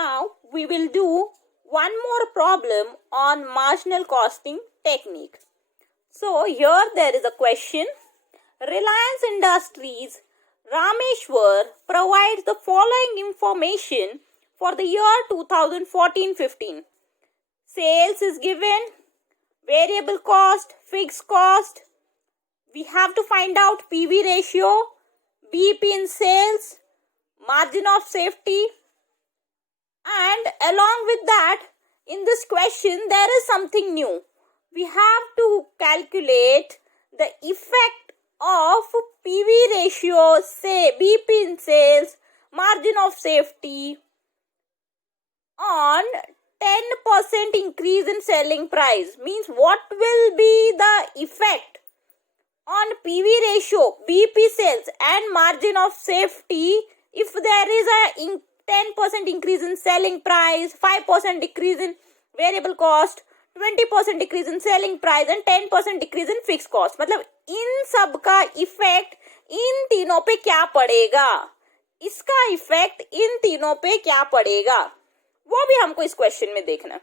Now we will do one more problem on marginal costing technique. So here there is a question. Reliance Industries Rameshwar provides the following information for the year 2014-15. Sales is given, variable cost, fixed cost. We have to find out PV ratio, BP in sales, margin of safety, and along with that, in this question there is something new. We have to calculate the effect of PV ratio, say BP in sales, margin of safety on 10% increase in selling price. Means what will be the effect on PV ratio, BP sales and margin of safety if there is a 10% increase in selling price, 5% decrease in variable cost, 20% decrease in selling price and 10% decrease in fixed cost. मतलब इन सब का effect in तीनों पे क्या पड़ेगा, इसका effect in तीनों पे क्या पड़ेगा, वो भी हमको इस क्वेश्चन में देखना.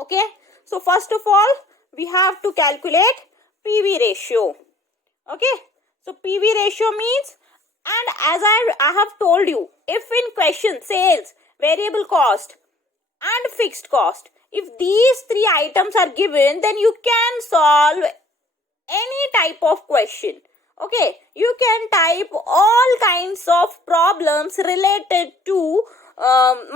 Okay, so first of all we have to calculate PV ratio. Okay, so PV ratio means, and as I have told you, if in question sales, variable cost and fixed cost, if these three items are given, then you can solve any type of question. Okay, you can type all kinds of problems related to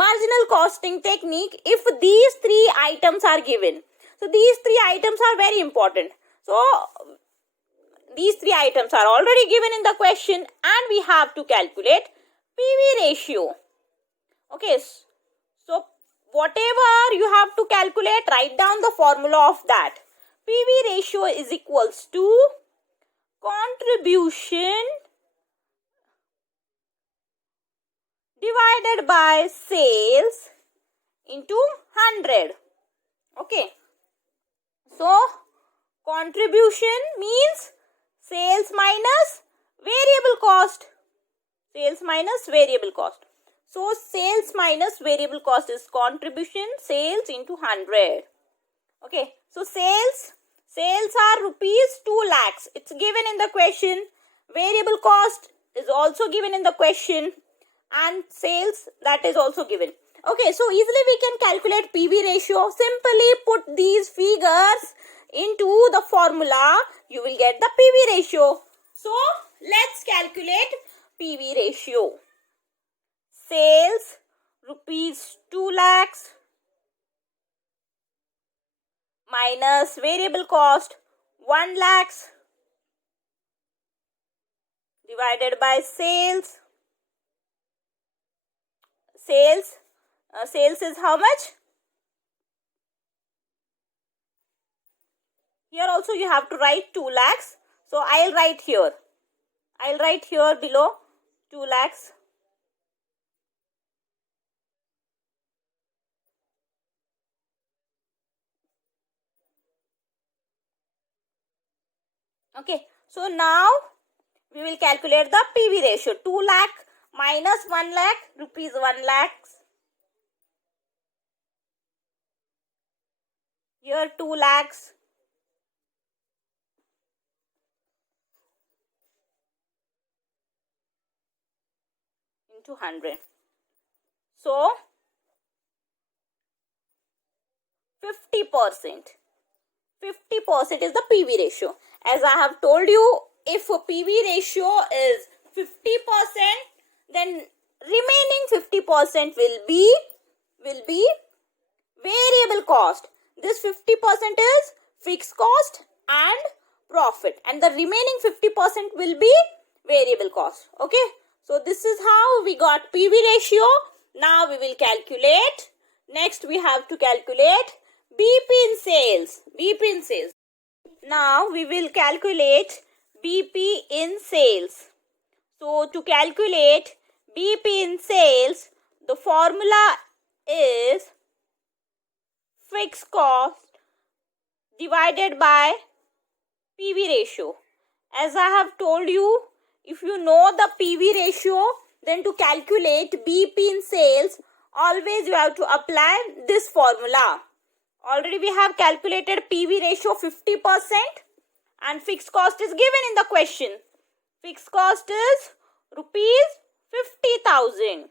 marginal costing technique if these three items are given. So these three items are very important. So these three items are already given in the question and we have to calculate PV ratio. Okay, so whatever you have to calculate, write down the formula of that. PV ratio is equals to contribution divided by sales into 100. Okay, so contribution means sales minus variable cost. Sales minus variable cost. So sales minus variable cost is contribution, sales into 100. Okay, so sales are rupees 2 lakhs. It's given in the question. Variable cost is also given in the question and sales, that is also given. Okay, so easily we can calculate PV ratio. Simply put these figures into the formula, you will get the PV ratio. So let's calculate PV ratio. Sales rupees 2 lakhs minus variable cost 1 lakhs divided by sales. Sales is how much? Here also you have to write 2 lakhs. So I'll write here below 2 lakhs. Okay, so now we will calculate the PV ratio. 2 lakh minus 1 lakh, rupees 1 lakhs. Here 2 lakhs. Into 100. So 50%. 50% is the PV ratio. As I have told you, if PV ratio is 50%, then remaining 50% will be variable cost. This 50% is fixed cost and profit, and the remaining 50% will be variable cost. Okay, so this is how we got PV ratio. Now we will calculate. Next we have to calculate BP in sales. Now we will calculate BP in sales. So to calculate BP in sales, the formula is fixed cost divided by PV ratio. As I have told you, if you know the PV ratio, then to calculate BP in sales, always you have to apply this formula. Already we have calculated PV ratio 50% and fixed cost is given in the question. Fixed cost is rupees 50,000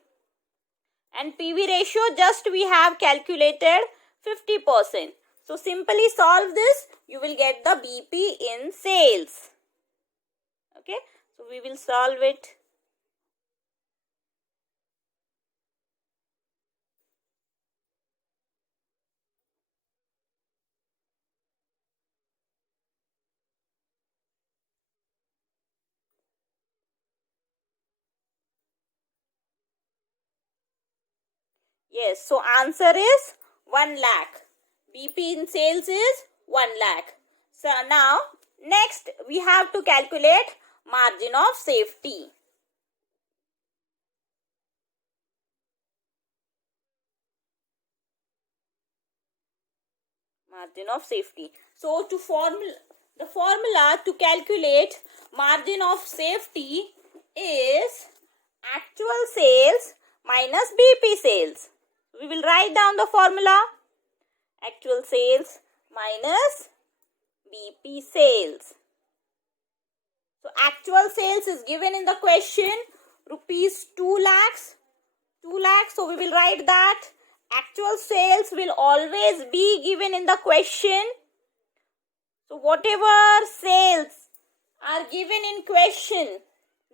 and PV ratio just we have calculated 50%. So simply solve this, you will get the BP in sales. Okay, so we will solve it. Yes, so answer is 1 lakh. BP in sales is 1 lakh. So now next we have to calculate margin of safety. Margin of safety. So the formula to calculate margin of safety is actual sales minus BP sales. We will write down the formula. Actual sales minus BP sales. So actual sales is given in the question, rupees 2 lakhs. 2 lakhs, so we will write that. Actual sales will always be given in the question. So whatever sales are given in question,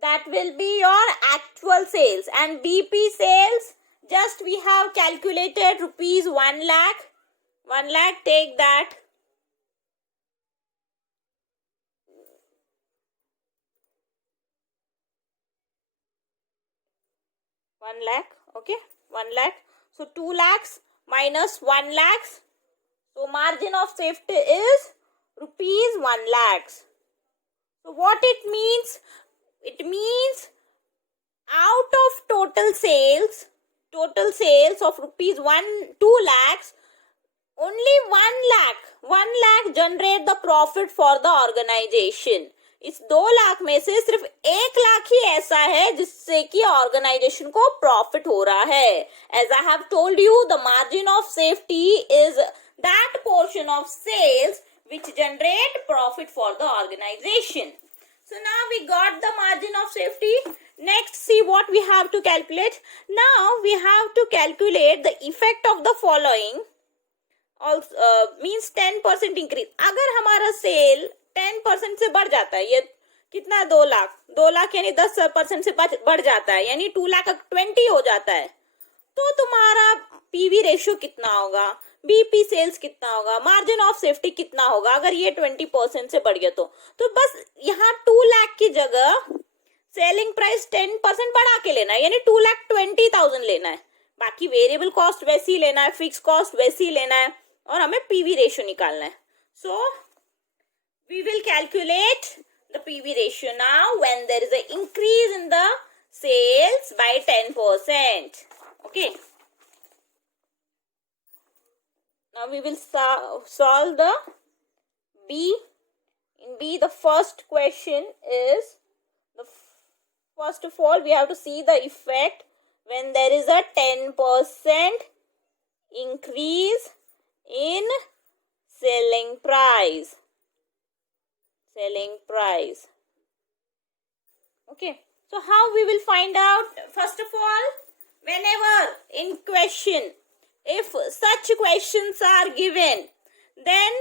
that will be your actual sales. And BP sales, just we have calculated rupees 1 lakh. 1 lakh, take that. One lakh, okay, 1 lakh. So 2 lakhs minus 1 lakhs. So margin of safety is rupees 1 lakhs. So what it means? It means out of total sales of rupees 2 lakhs, only 1 lakh generate the profit for the organization. इस 2 लाख में से सिर्फ 1 लाख ही ऐसा है जिससे कि organisation को profit हो रहा है. As I have told you, the margin of safety is that portion of sales which generate profit for the organization. So now we got the margin of safety. Next, see what we have to calculate. Now we have to calculate the effect of the following. Also means 10% increase. अगर हमारा cell 10% से बढ़ जाता है, ये कितना 2 लाख यानी 10% से बढ़ जाता है, यानी 2 लाख 20 हो जाता है, तो तुम्हारा पीवी रेशियो कितना होगा, बीपी सेल्स कितना होगा, मार्जिन ऑफ सेफ्टी कितना होगा अगर ये 20% से बढ़ गया तो बस यहाँ 2 लाख की जगह सेलिंग प्राइस 10% बढ़ा के लेना है, यानी 2,20,000 लेना है. बाकी वेरिएबल कॉस्ट वैसी लेना है, फिक्स कॉस्ट वैसी लेना है और हमें पीवी रेशियो निकालना है. सो we will calculate the PV ratio now when there is an increase in the sales by 10%. Okay. Now we will solve the B. In B, the first question is, first of all, we have to see the effect when there is a 10% increase in selling price. Okay, so how we will find out? First of all, whenever in question, if such questions are given, then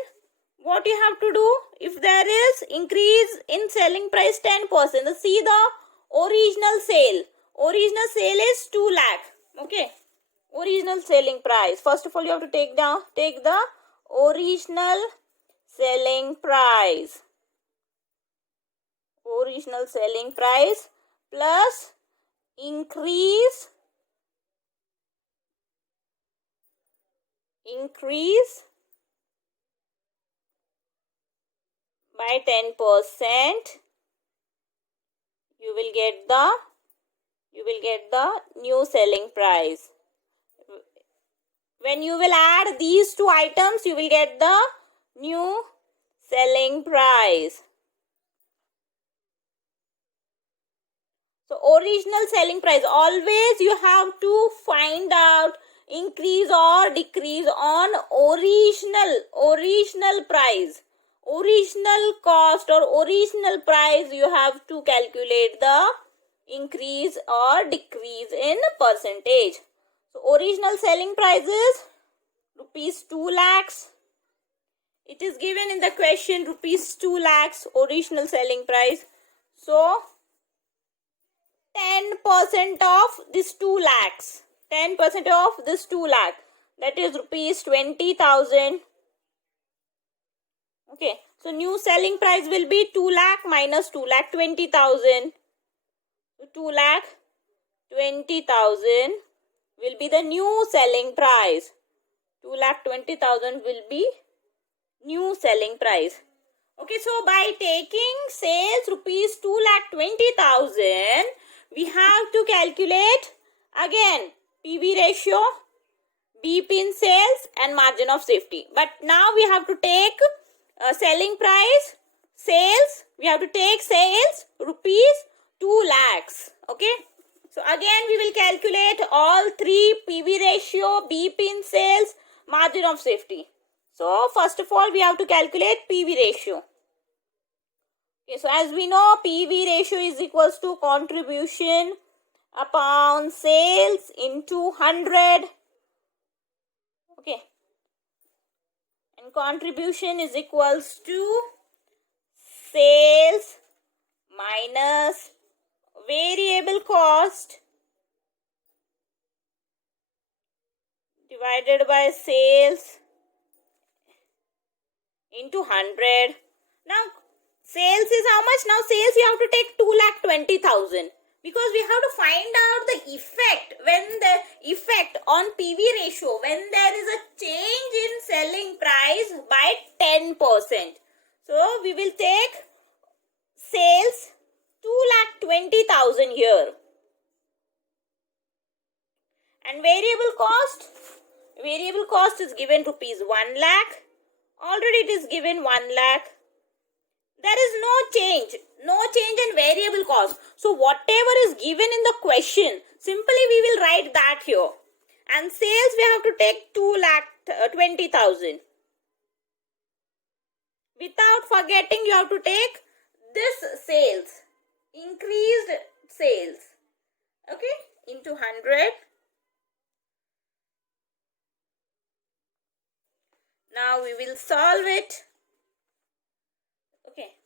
what you have to do? If there is increase in selling price 10%, see the original sale is 2 lakh. Okay, original selling price. First of all, you have to take the original selling price. Original selling price plus increase by 10%, you will get the new selling price. When you will add these two items, you will get the new selling price. So original selling price, always you have to find out increase or decrease on original price, original cost or original price. You have to calculate the increase or decrease in percentage. So original selling price is rupees 2 lakhs. It is given in the question, rupees 2 lakhs original selling price. So 10% of this 2 lakhs, 10% of this 2 lakh, that is rupees 20,000. Okay, so new selling price will be 2 lakh minus 2 lakh 20,000. So 2 lakh 20,000 will be the new selling price. 2 lakh 20,000 will be new selling price. Okay, so by taking sales rupees 2 lakh 20,000, we have to calculate again PV ratio, BP in sales and margin of safety. But now we have to take selling price, sales, we have to take sales rupees 2 lakhs. Okay, so again we will calculate all three: PV ratio, BP in sales, margin of safety. So first of all we have to calculate PV ratio. Okay, so as we know, PV ratio is equals to contribution upon sales into 100. Okay, and contribution is equals to sales minus variable cost divided by sales into 100. Now sales is how much? Now sales you have to take 2,20,000, because we have to find out the effect, when the effect on PV ratio when there is a change in selling price by 10%. So we will take sales 2,20,000 here, and variable cost is given rupees 1 lakh. Already it is given 1 lakh. There is no change in variable cost. So whatever is given in the question, simply we will write that here. And sales we have to take 2,20,000. Without forgetting, you have to take this sales, increased sales, okay, into 100. Now we will solve it. Okay,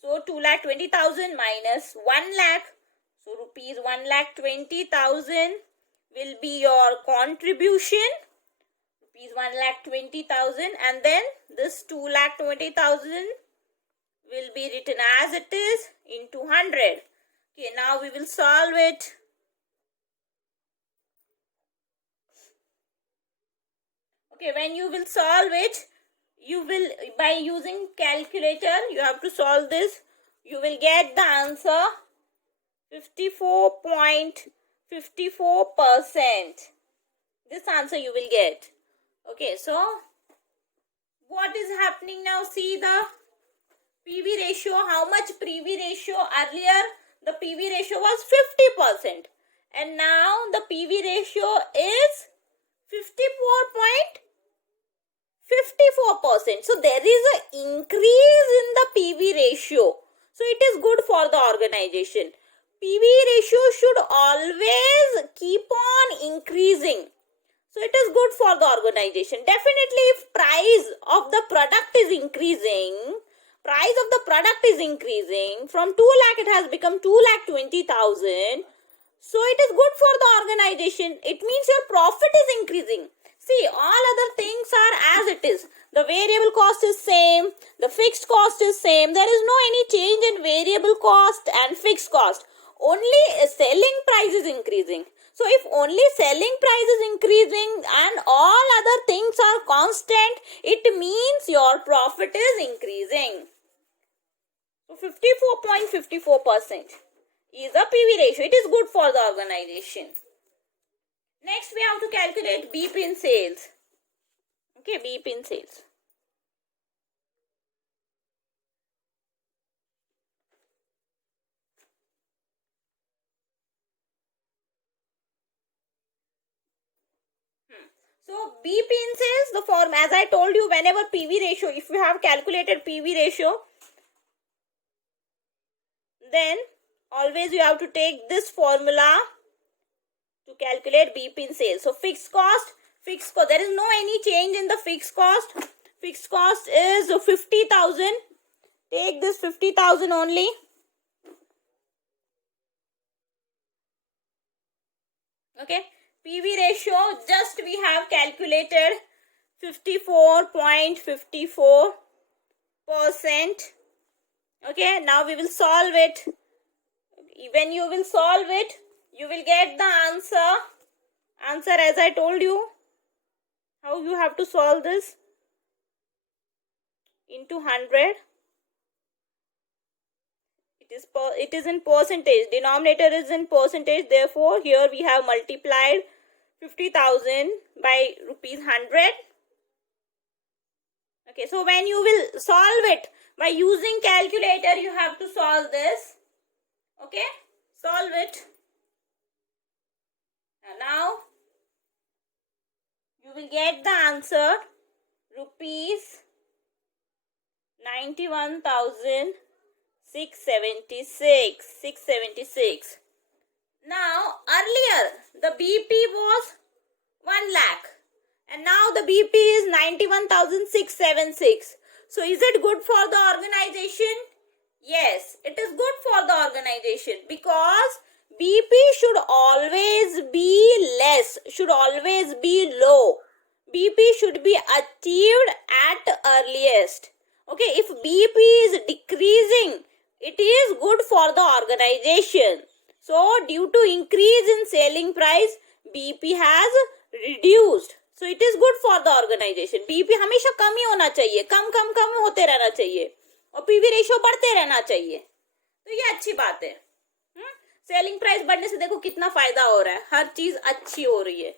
so 2,20,000 minus 1 lakh. So rupees 1,20,000 will be your contribution. Rupees 1,20,000, and then this 2,20,000 will be written as it is into 100. Okay, now we will solve it. Okay, when you will solve it, you will, by using calculator, you have to solve this. You will get the answer 54.54%. This answer you will get. Okay, so what is happening now? See the PV ratio. How much PV ratio? Earlier the PV ratio was 50%, and now the PV ratio is 54.54%. So there is an increase in the PV ratio. So it is good for the organization. PV ratio should always keep on increasing. So it is good for the organization. Definitely if price of the product is increasing, from 2 lakh it has become 2,20,000. So it is good for the organization. It means your profit is increasing. See, all other things are as it is. The variable cost is same. The fixed cost is same. There is no any change in variable cost and fixed cost. Only selling price is increasing. So if only selling price is increasing and all other things are constant, it means your profit is increasing. So 54.54% is a PV ratio. It is good for the organization. Next we have to calculate BP in sales. Okay, BP in sales. BP in sales, the form, as I told you, whenever PV ratio, if you have calculated PV ratio, then always you have to take this formula to calculate BP in sales. So fixed cost, there is no any change in the fixed cost. Fixed cost is 50,000. Take this 50,000 only. Okay, PV ratio, just we have calculated 54.54%. Okay, now we will solve it. When you will solve it, you will get the answer as I told you. How you have to solve this? Into 100. It is in percentage. Denominator is in percentage. Therefore, here we have multiplied 50,000 by rupees 100. Okay, so when you will solve it by using calculator, you have to solve this. Okay, solve it. And now you will get the answer, rupees 91,676. Now earlier the BP was 1 lakh and now the BP is 91,676. So is it good for the organization? Yes, it is good for the organization because BP should always be less, should always be low. BP should be achieved at earliest. Okay, if BP is decreasing, it is good for the organization. So due to increase in selling price, BP has reduced. So it is good for the organization. BP हमेशा कम ही होना चाहिए, कम होते रहना चाहिए और PV ratio बढ़ते रहना चाहिए. तो ये अच्छी बात है. सेलिंग प्राइस बढ़ने से देखो कितना फायदा हो रहा है, हर चीज अच्छी हो रही है.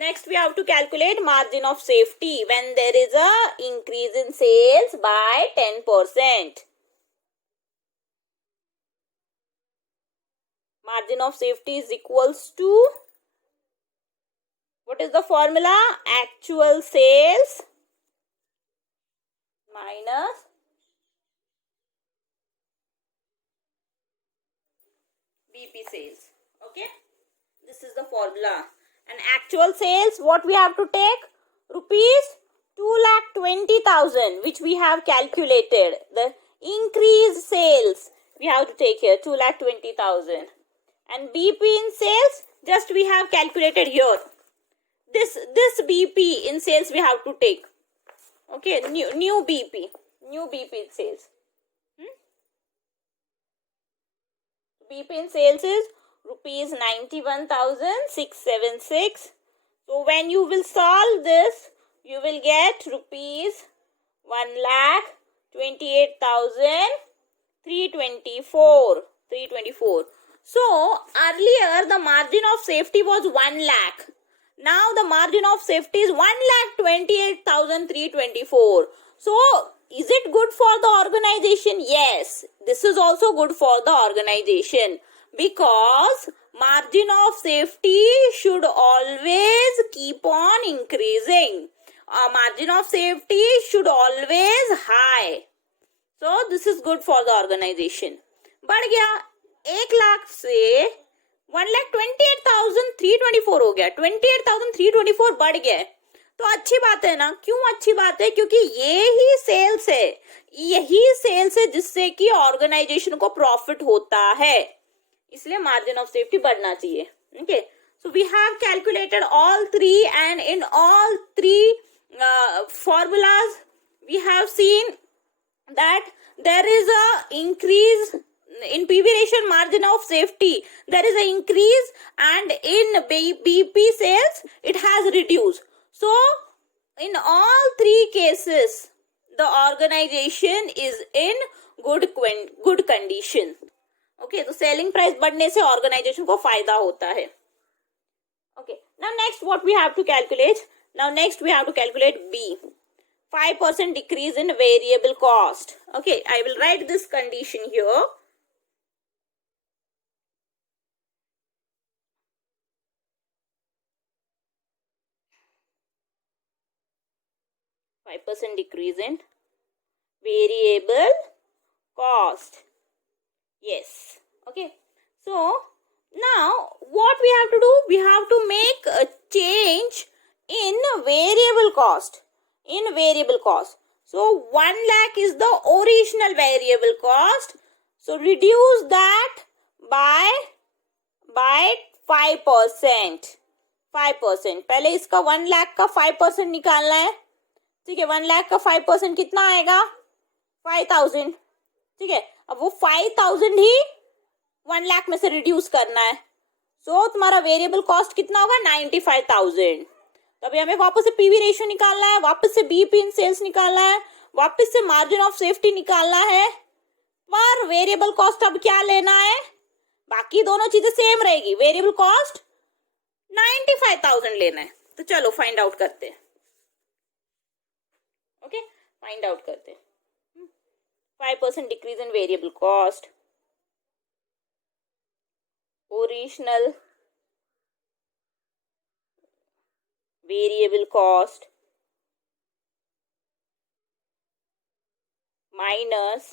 Next we have to calculate margin of safety when there is a increase in sales by 10%. Margin of safety is equals to, what is the formula? Actual sales minus BP sales. Okay, this is the formula. And actual sales, what we have to take? Rupees 2,20,000, which we have calculated. The increased sales we have to take here, 2,20,000. And BP in sales, just we have calculated here. This BP in sales we have to take. Okay, new BP in sales. BP in sales is rupees 91,676. So when you will solve this, you will get rupees 1,28,324. So earlier the margin of safety was 1 lakh. Now the margin of safety is 1,28,324. So is it good for the organization? Yes, this is also good for the organization because margin of safety should always keep on increasing. Margin of safety should always high. So this is good for the organization. बढ़ गया 1 लाख से 1,28,324 हो गया. 28,324 बढ़ गया. तो अच्छी बात है ना. क्यों अच्छी बात है? क्योंकि यही सेल्स है जिससे कि ऑर्गेनाइजेशन को प्रॉफिट होता है. इसलिए मार्जिन ऑफ सेफ्टी बढ़ना चाहिए. Okay, so we have calculated all three and in all three formulas we have seen that there is a increase in PV ratio margin of safety. There is an increase and in BP sales it has reduced. So in all three cases the organization is in good condition. Okay, तो selling price बढ़ने से organization को फायदा होता है. Okay, now next what we have to calculate? Now next we have to calculate B. 5% decrease in variable cost. Okay, I will write this condition here. 5% decrease in variable cost. Yes. Okay. So now what we have to do? We have to make a change in variable cost. In variable cost. So 1 lakh is the original variable cost. So reduce that by 5%. 5%. पहले इसका 1 लाख का 5% निकालना है. ठीक है. 1 लाख का 5% कितना आएगा? 5,000. ठीक है. अब वो 5,000 ही 1 लाख में से रिड्यूस करना है. सो तुम्हारा वेरिएबल कॉस्ट कितना होगा? 95,000. तो अभी हमें वापस से पीवी रेशियो निकालना है, वापस से बीईपी इन सेल्स निकालना है, वापस से मार्जिन ऑफ सेफ्टी निकालना है. पर वेरिएबल कॉस्ट अब क्या लेना है? बाकी दोनों चीजें सेम रहेगी. वेरिएबल कॉस्ट 95,000 लेना है. तो चलो फाइंड आउट करते हैं. ओके, फाइंड आउट करते हैं. 5% decrease in variable cost. Original variable cost minus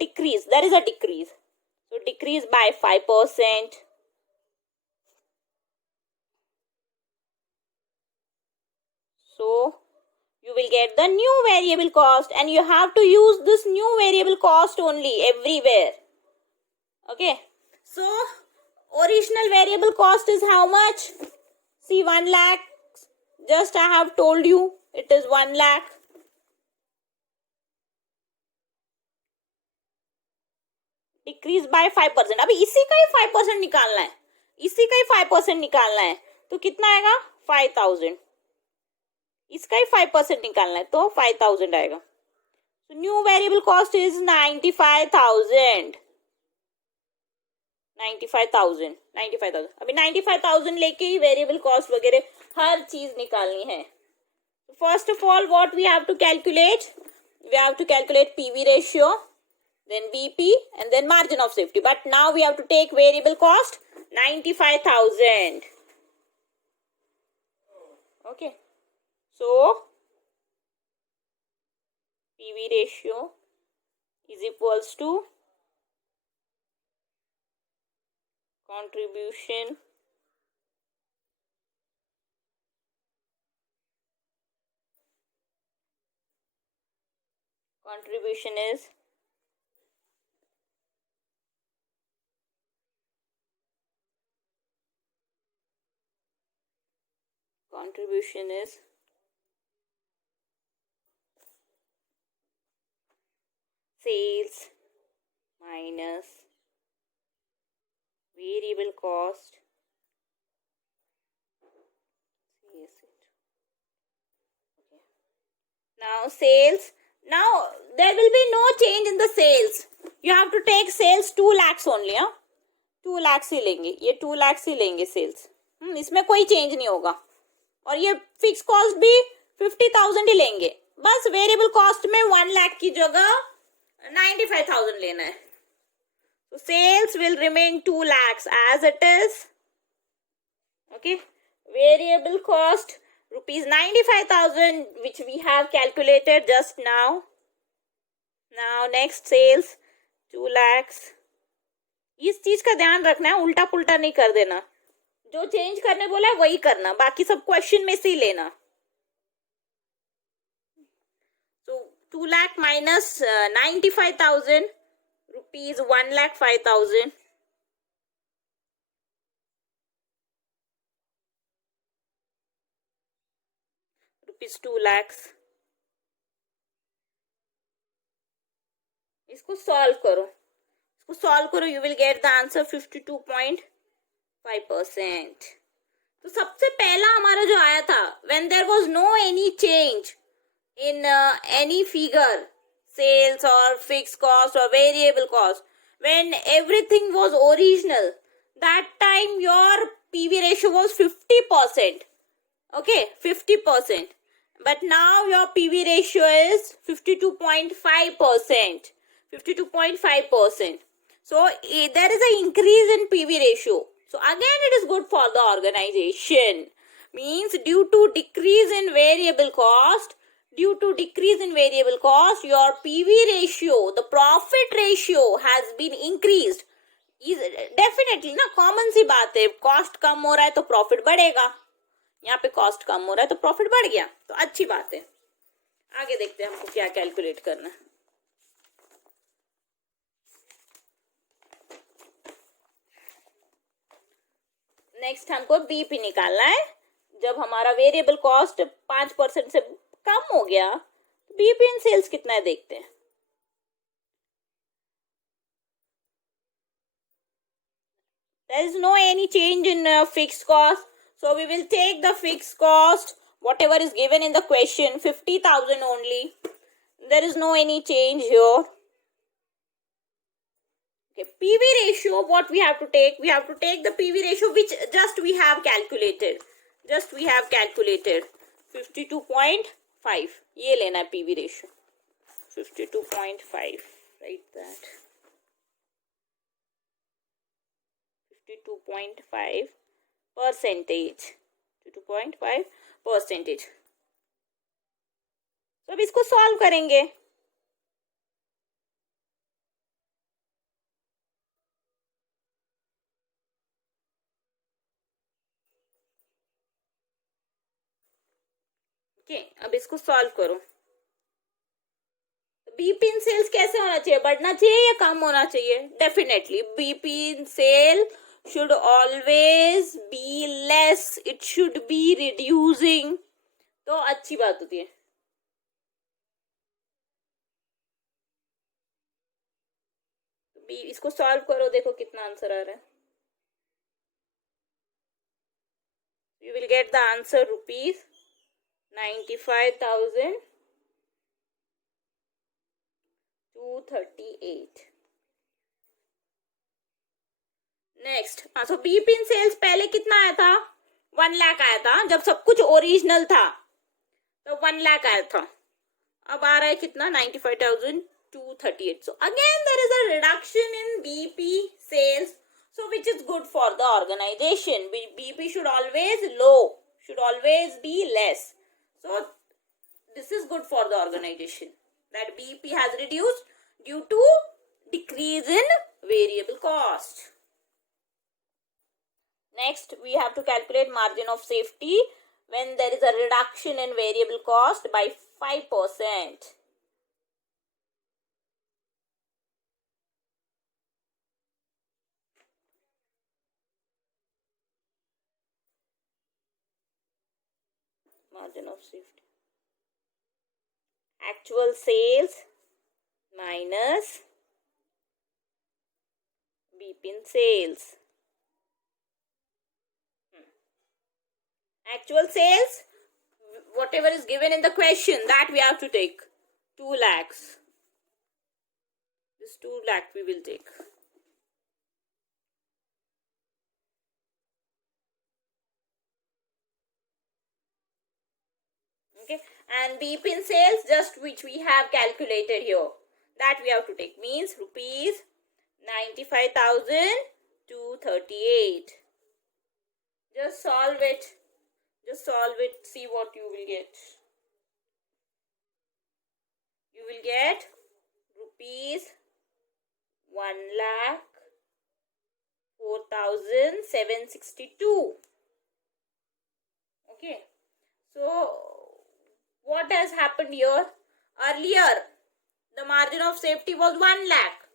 decrease. There is a decrease. So decrease by 5%. So you will get the new variable cost, and you have to use this new variable cost only everywhere. Okay. So original variable cost is how much? See, 1 lakh. Just I have told you it is 1 lakh. Decrease by 5%. अभी इसी का ही 5% निकालना है. इसी का ही 5% निकालना है. तो कितना आएगा? 5,000. इसका ही 5% निकालना है तो 5,000 आएगा. So new variable cost is 95,000. 95,000. अभी 95,000 लेके ही वेरिएबल कॉस्ट वगैरह हर चीज निकालनी है. First of all what we have to calculate? We have to calculate PV ratio, then VP, and then margin of safety. But now we have to take variable cost 95,000. Okay. So PV ratio is equals to contribution is sales minus variable cost. Okay. Now sales. Now there will be no change in the sales. You have to take sales 2 lakhs only. 2 lakhs ही लेंगे. ये 2 lakhs ही लेंगे sales. इसमें कोई change नहीं होगा. और ये fix cost भी 50,000 ही लेंगे. बस वेरिएबल कॉस्ट में 1 लाख की जगह 95,000 लेना है. So sales will remain 2 lakhs as it is. Okay. Variable cost rupees 95,000, which we have calculated just now. Now next sales 2 lakhs. इस चीज का ध्यान रखना है, उल्टा पुल्टा नहीं कर देना. जो चेंज करने बोला है वही करना, बाकी सब क्वेश्चन में से ही लेना. So 2 lakh minus 95,000 rupees 1,05,000. Rupees 2 lakhs. इसको सॉल्व करो. You will get the answer 52.5%. तो सबसे पहला हमारा जो आया था, when there was no any change in any figure, sales or fixed cost or variable cost, when everything was original, that time your PV ratio was 50%. Okay, 50%. But now your PV ratio is 52.5%. 52.5%. So there is an increase in PV ratio. So again it is good for the organization. Means due to decrease in variable cost, due to decrease in variable cost, your PV ratio, the profit ratio has been increased. Definitely ना, common सी बात है, cost कम हो रहा है तो profit बढ़ेगा. यहाँ पे कॉस्ट कम हो रहा है तो प्रॉफिट बढ़ गया, तो अच्छी बात है. आगे देखते हैं हमको क्या कैलकुलेट करना है. नेक्स्ट हमको बीपी निकालना है. जब हमारा वेरिएबल कॉस्ट 5% से कम हो गया, बीपी इन सेल्स कितना है देखते हैं. There is no any change in fixed cost, so we will take the fixed cost whatever is given in the question, 50,000 only. There is no any change here. Okay, PV ratio, what we have to take? We have to take the PV ratio which just we have calculated. 52.5. ये लेना है PV ratio. 52.5. Write that. 52.5 percentage. 52.5 percentage. तो अब इसको solve करेंगे. अब इसको solve करो. बीपी इन सेल्स कैसे होना चाहिए? बढ़ना चाहिए या कम होना चाहिए? Definitely BP in sale should always be less, it should be reducing. तो अच्छी बात होती है. इसको सॉल्व करो, देखो कितना आंसर आ रहा है. You will get the answer rupees 95,238. Next, so BP in sales पहले कितना आया था? 1 लाख आया था जब सब कुछ ओरिजिनल था, तो 1 लाख आया था. अब आ रहा है कितना? 95,238. So again there is a reduction in BP sales, so which is good for the organization. BP should always be less. So this is good for the organization, that BP has reduced due to decrease in variable cost. Next, we have to calculate margin of safety when there is a reduction in variable cost by 5%. Margin of safety. Actual sales minus BP in sales. Actual sales, whatever is given in the question, that we have to take. 2 lakhs. This 2 lakh we will take. Okay, and BP in sales, just which we have calculated here, that we have to take, means rupees 95,238. Just solve it. See what you will get. You will get rupees 1,04,762. Okay, so what has happened here? Earlier the margin of safety was 1 lakh.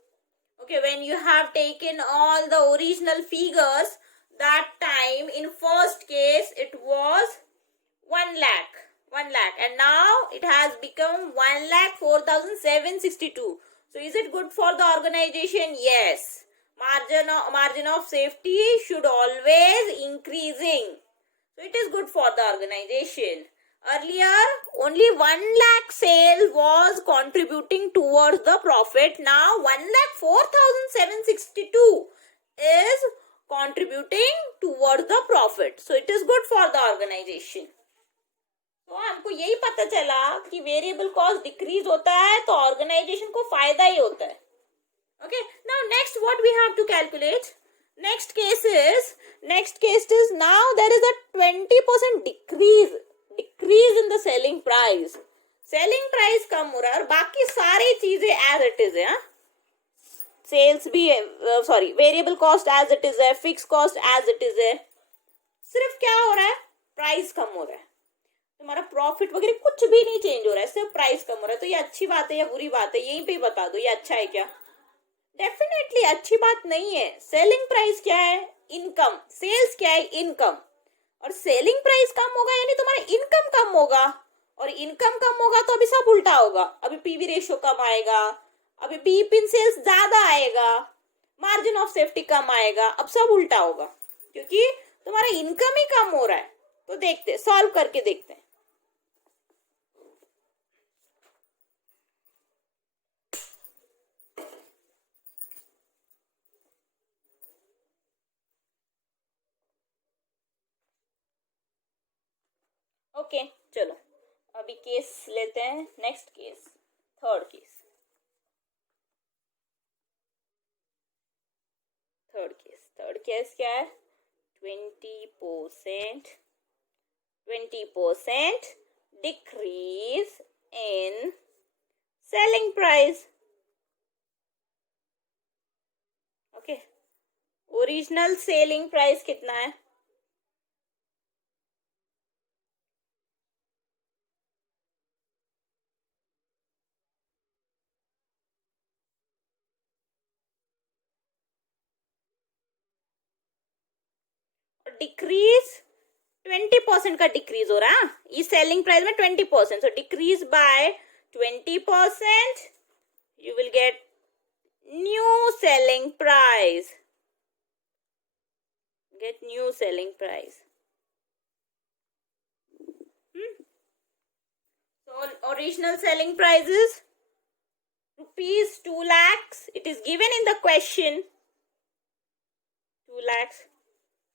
Okay, when you have taken all the original figures, that time in first case it was 1 lakh, and now it has become 1,04,762. So is it good for the organization? Yes. Margin of safety should always increasing, so it is good for the organization. Earlier only 1 lakh sale was contributing towards the profit. Now 1,04,762 is contributing towards the profit, so it is good for the organization. तो हमको यही पता चला कि variable cost decrease होता है तो organisation को फायदा ही होता है. Okay, now next what we have to calculate. Next case is now there is a 20% decrease in the selling price. Selling price कम हो रहा है और बाकी सारी चीजें एज इट इज है. सेल्स भी sorry variable cost as it is है, fix cost as it is है. सिर्फ क्या हो रहा है, प्राइस कम हो रहा है. तुम्हारा प्रॉफिट वगैरह कुछ भी नहीं चेंज हो रहा है, सिर्फ प्राइस कम हो रहा है. तो ये अच्छी बात है या बुरी बात है, यहीं पे बता दो. ये अच्छा है क्या? डेफिनेटली अच्छी बात नहीं है. सेलिंग प्राइस क्या है? इनकम. सेल्स क्या है? इनकम. और सेलिंग प्राइस कम होगा यानी तुम्हारा इनकम कम होगा, और इनकम कम होगा तो अभी सब उल्टा होगा. अभी पीवी रेशियो कम आएगा, अभी बीईपी इन सेल्स ज्यादा आएगा, मार्जिन ऑफ सेफ्टी कम आएगा. अब सब उल्टा होगा क्योंकि तुम्हारा इनकम ही कम हो रहा है. तो देखते, सॉल्व करके देखते हैं. ओके चलो अभी केस लेते हैं. Next case, third case. Third case क्या है? 20% decrease in selling price. Okay, original selling price कितना है? डिक्रीज 20% का डिक्रीज हो रहा है. इस सेलिंग प्राइस में 20%, so decrease by 20%, you will get new selling price. Get new selling price. So original selling price is rupees 2 lakhs. It is given in the question. 2 lakhs.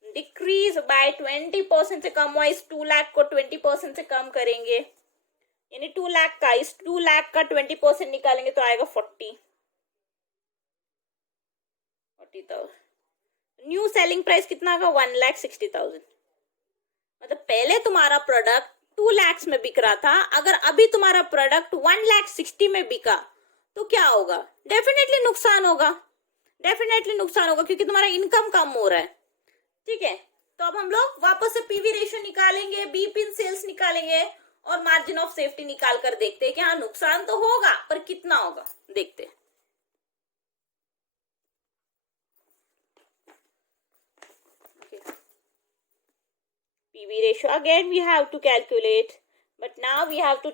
Decrease by 20% से कम हुआ. इस 2 लाख को 20% से कम करेंगे, यानी 2 लाख का, इस 2 लाख का 20% निकालेंगे तो आएगा 40,000. न्यू सेलिंग प्राइस कितना होगा? 1,60,000. मतलब पहले तुम्हारा प्रोडक्ट 2 lakhs में बिक रहा था, अगर अभी तुम्हारा प्रोडक्ट 1,60,000 में बिका तो क्या होगा? डेफिनेटली नुकसान होगा. डेफिनेटली नुकसान होगा क्योंकि तुम्हारा इनकम कम हो रहा है. ठीक है, तो अब हम लोग वापस से पीवी रेशियो निकालेंगे, बीईपी इन सेल्स निकालेंगे और मार्जिन ऑफ सेफ्टी निकाल कर देखते हैं कि हाँ नुकसान तो होगा पर कितना होगा. देखते हैं. PV ratio again we have to calculate, but now we have to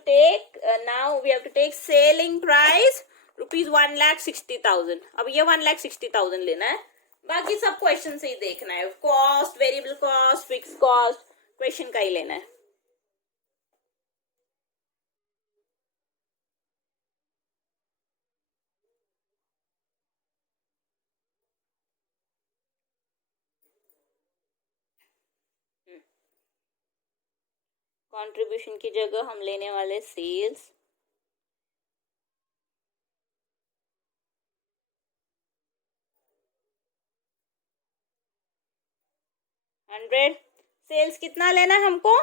take selling price rupees 1,60,000. अब ये 1,60,000 लेना है, बाकी सब क्वेश्चन से ही देखना है. Cost, variable cost, fix cost, question का ही लेना है. कंट्रीब्यूशन की जगह हम लेने वाले सेल्स. सेल्स कितना लेना है हमको?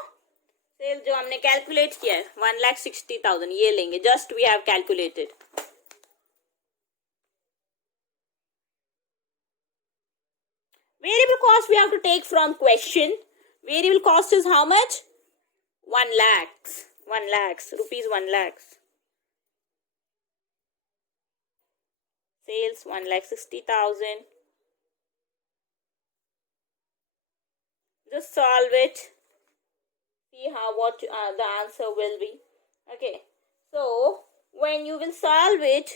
सेल्स जो हमने कैलकुलेट किया है 1,60,000, ये लेंगे. Just we have calculated. Variable cost we have to take from question. Variable cost is how much? 1 lakhs. 1 lakhs. Rupees 1 lakhs. Sales 1,60,000. Just solve it. See how what the answer will be. Okay. So when you will solve it,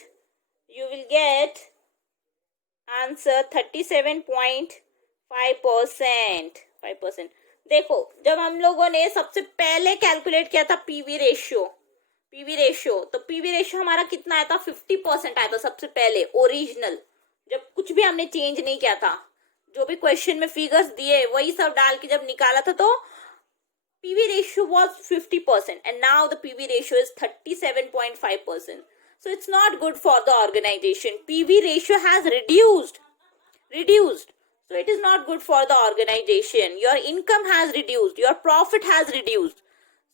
you will get answer 37.5%. 5%. देखो जब हम लोगों ने सबसे पहले calculate किया था PV ratio, तो पीवी रेशियो हमारा कितना आया था? 50% आया था सबसे पहले. ओरिजिनल जब कुछ भी हमने चेंज नहीं किया था, जो भी क्वेश्चन में फिगर्स दिए वही सब डाल के जब निकाला था तो PV ratio was 50% and now the PV ratio is 37.5%. So it's not good for the organization. PV ratio has reduced. So it is not good for the organization. Your income has reduced. Your profit has reduced.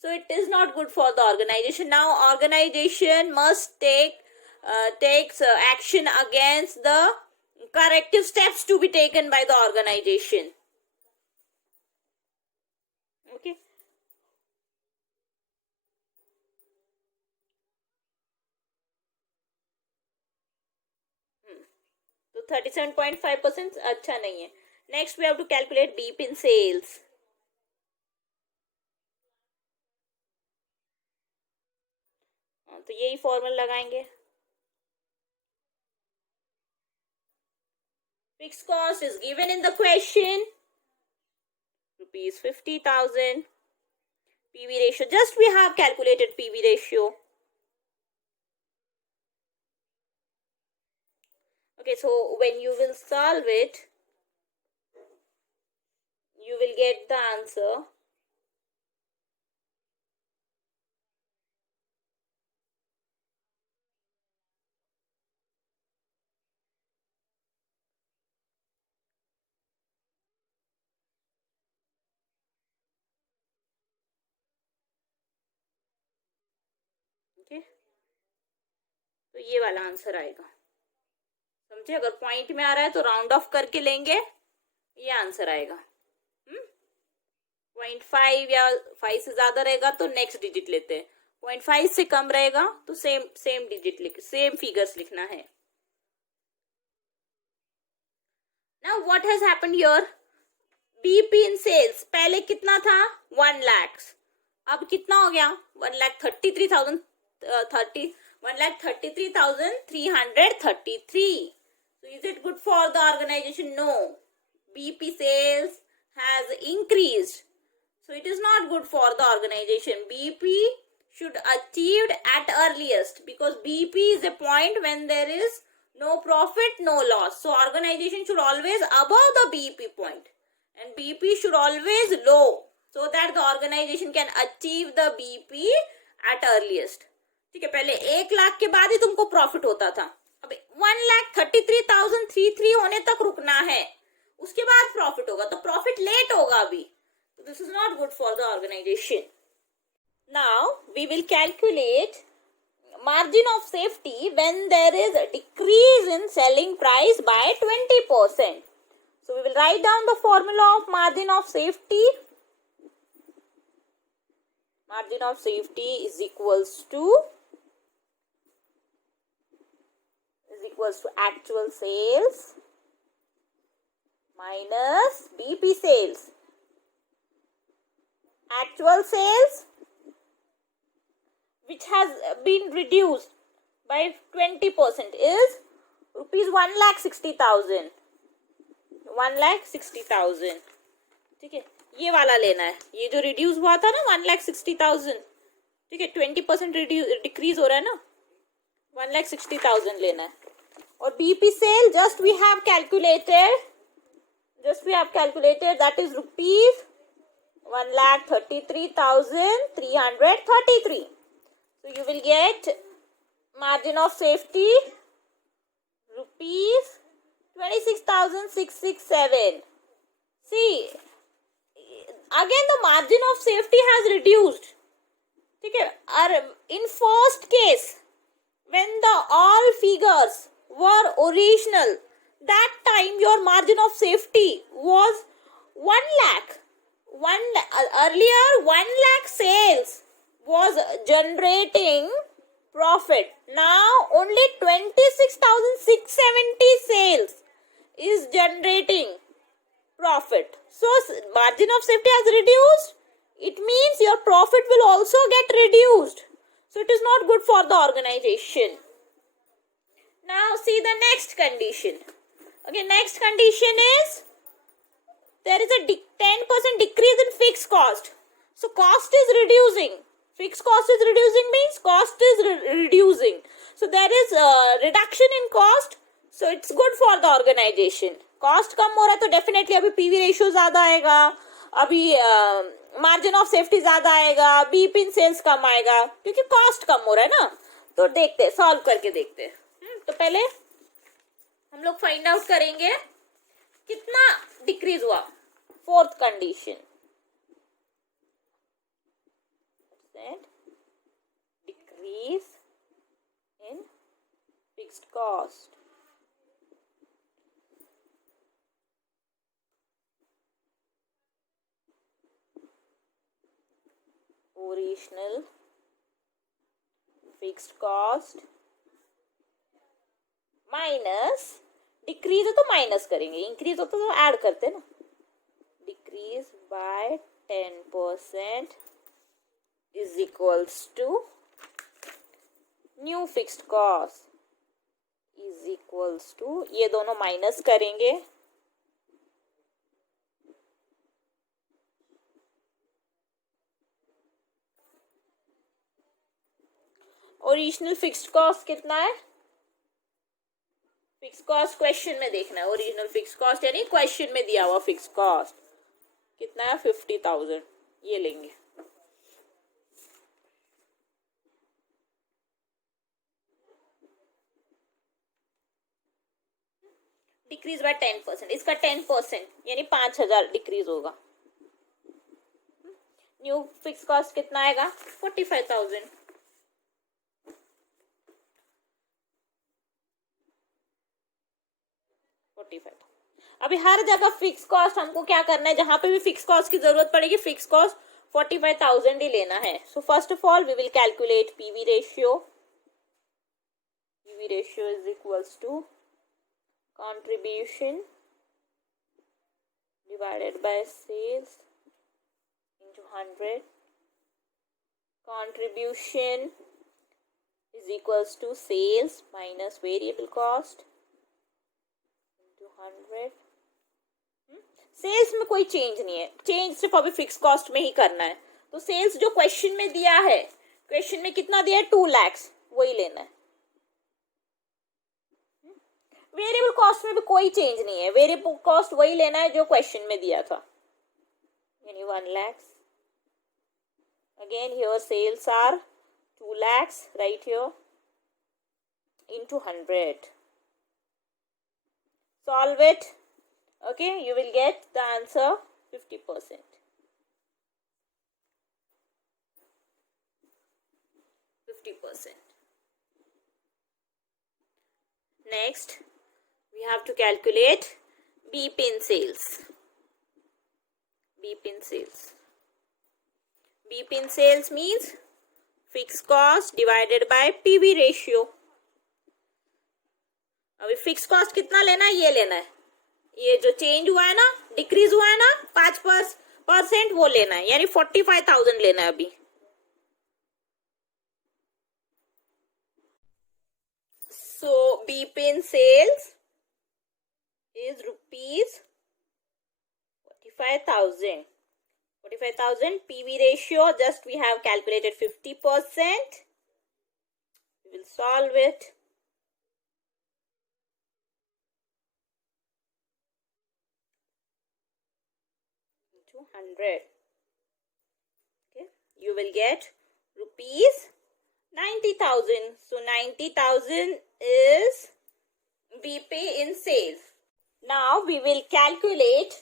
So it is not good for the organization. Now organization must takes action against the corrective steps to be taken by the organization. Okay. तो 37.5% अच्छा नहीं है. Next we have to calculate beep in sales. तो यही formula लगाएंगे. Fixed cost is given in the question. Rupees 50,000. PV ratio. Just we have calculated PV ratio. Okay, so when you will solve it, you will get the answer. Okay, तो ये वाला answer आएगा. समझे? अगर point में आ रहा है तो राउंड ऑफ करके लेंगे, ये आंसर आएगा. 0.5 या 5 से ज्यादा रहेगा तो नेक्स्ट डिजिट लेते हैं. 0.5 से कम रहेगा तो सेम डिजिट सेम फिगर्स लिखना है. Now what has happened here? BP in sales पहले कितना था? 1 लाख. अब कितना हो गया? 1,33,333. So is it good for the organization? No. BP sales has increased. So it is not good for the organization. BP should achieved at earliest, because BP is a point when there is no profit, no loss. So organization should always above the BP point, and BP should always low, so that the organization can achieve the BP at earliest. ठीक है, पहले 1 लाख के बाद ही तुमको profit होता था. अब 1,33,033 होने तक रुकना है, उसके बाद प्रॉफिट होगा. तो प्रॉफिट लेट होगा अभी. This is not good for the organization. Now we will calculate margin of safety when there is a decrease in selling price by 20%. So we will write down the formula of margin of safety. Margin of safety is equals to actual sales minus BP sales. Actual sales, which has been reduced by 20%, is rupees 1,60,000. 1,60,000. ठीक है, ये वाला लेना है. ये जो reduce हुआ था ना 1,60,000, ठीक है, 20% डिक्रीज हो रहा है ना, 1,60,000 लेना है. और BP sale just we have calculated, that is rupees 1,33,333. So you will get margin of safety rupees 26,667. See, again the margin of safety has reduced. ठीक है, in first case when the all figures were original, that time your margin of safety was 1 lakh. Earlier 1 lakh sales was generating profit. Now only 26,670 sales is generating profit. So margin of safety has reduced. It means your profit will also get reduced. So it is not good for the organization. Now see the next condition. Okay, next condition is there is a 10% decrease in fixed cost. So cost is reducing. Fixed cost is reducing means cost is reducing. So there is a reduction in cost. So it's good for the organization. Cost कम हो रहा है तो definitely अभी PV ratio ज़्यादा आएगा, अभी margin of safety ज़्यादा आएगा, BP in sales कम आएगा, क्योंकि cost कम हो रहा है ना. तो देखते हैं, solve करके देखते हैं. तो पहले हम लोग फाइंड आउट करेंगे कितना डिक्रीज हुआ. Fourth condition, decrease in fixed cost. Original fixed cost minus, decrease है तो माइनस करेंगे, इंक्रीज होता तो ऐड करते ना, decrease by 10% is equals to new fixed cost is equals to, ये दोनों माइनस करेंगे, ओरिजिनल फिक्स्ड कॉस्ट कितना है, फिक्स कॉस्ट क्वेश्चन में देखना है, ओरिजिनल फिक्स कॉस्ट यानी क्वेश्चन में दिया हुआ फिक्स कॉस्ट कितना है 50,000, ये लेंगे। डिक्रीज बाय 10%, इसका 10% यानी 5,000 डिक्रीज होगा। न्यू फिक्स कॉस्ट कितना आएगा 45,000। अभी हर जगह फिक्स कॉस्ट हमको क्या करना है, जहां पे भी फिक्स कॉस्ट की जरूरत पड़ेगी फिक्स कॉस्ट 45,000 ही लेना है। So first of all we will calculate PV ratio. PV ratio is equals to contribution divided by sales into 100. Contribution is equals to sales minus variable cost into 100. Sales में कोई change नहीं है, change सिर्फ अभी fix cost में ही करना है। तो सेल्स जो क्वेश्चन में दिया है, क्वेश्चन में कितना दिया है 2 लाख, वही लेना है। वेरिएबल कॉस्ट में भी कोई चेंज नहीं है, वेरिएबल कॉस्ट वही लेना है जो क्वेश्चन में दिया था, यानी 1 lakh. Again here sales are 2 lakh, right here, into 100. Solve it. Okay, you will get the answer 50%. 50%. Next, we have to calculate B-pin sales. B-pin sales. B-pin sales means fixed cost divided by PV ratio. अभी fix cost कितना लेना है, ये लेना है, ये जो change हुआ है ना, डिक्रीज हुआ है ना 5%, वो लेना है, यानी 45,000 लेना है अभी। So B-pin sales is rupees 45,000. 45,000 PV ratio, just we have calculated 50%. We will solve it. Into 100. Okay, you will get rupees 90,000. So 90,000 is BP in sales. Now we will calculate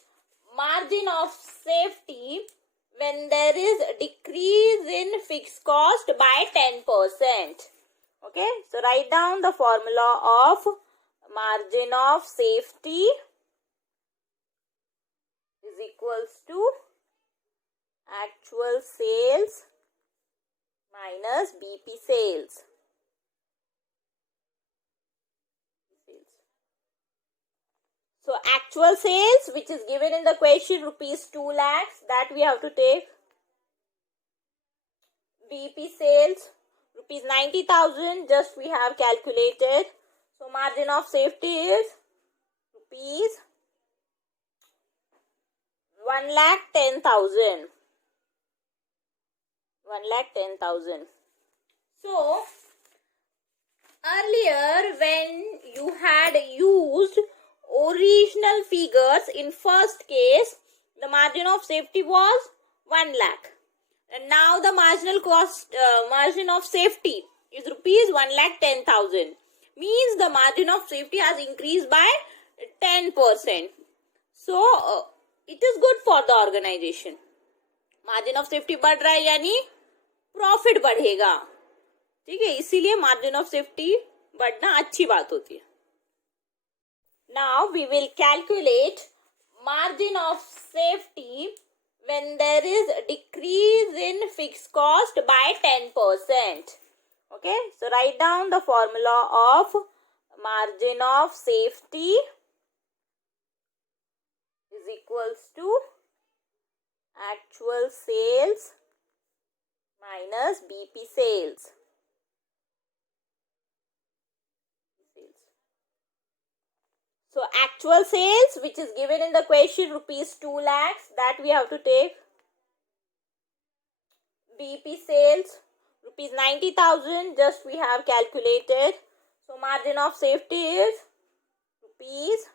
margin of safety when there is a decrease in fixed cost by 10%. Okay, so write down the formula of margin of safety is equals to actual sales minus BP sales. So actual sales, which is given in the question, rupees 2 lakhs, that we have to take. BP sales, rupees 90,000, just we have calculated. So margin of safety is rupees 1,10,000. 1,10,000. So earlier when you had used original figures, in first case the margin of safety was 1 lakh, and now the marginal cost margin of safety is rupees 1,10,000, means the margin of safety has increased by 10%. So it is good for the organization. Margin of safety बढ़ रहा है यानी profit बढ़ेगा, ठीक है, इसीलिए margin of safety बढ़ना अच्छी बात होती है. Now we will calculate margin of safety when there is a decrease in fixed cost by 10%. Okay, so write down the formula of margin of safety is equals to actual sales minus BP sales. So actual sales, which is given in the question, rupees 2 lakhs, that we have to take. BP sales, rupees 90,000, just we have calculated. So margin of safety is rupees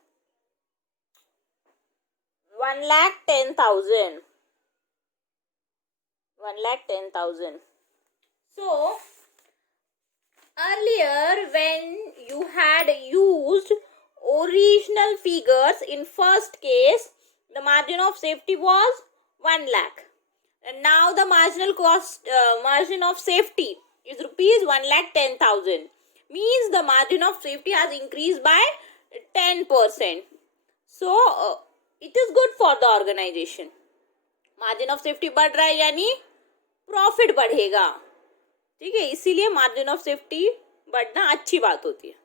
1,10,000. 1,10,000. So earlier when you had used original figures in first case, the margin of safety was 1 lakh, and now the marginal cost margin of safety is rupees 1,10,000, means the margin of safety has increased by 10%. So it is good for the organization. Margin of safety बढ़ रहा है यानी profit बढ़ेगा, ठीक है, इसीलिए margin of safety बढ़ना अच्छी बात होती है.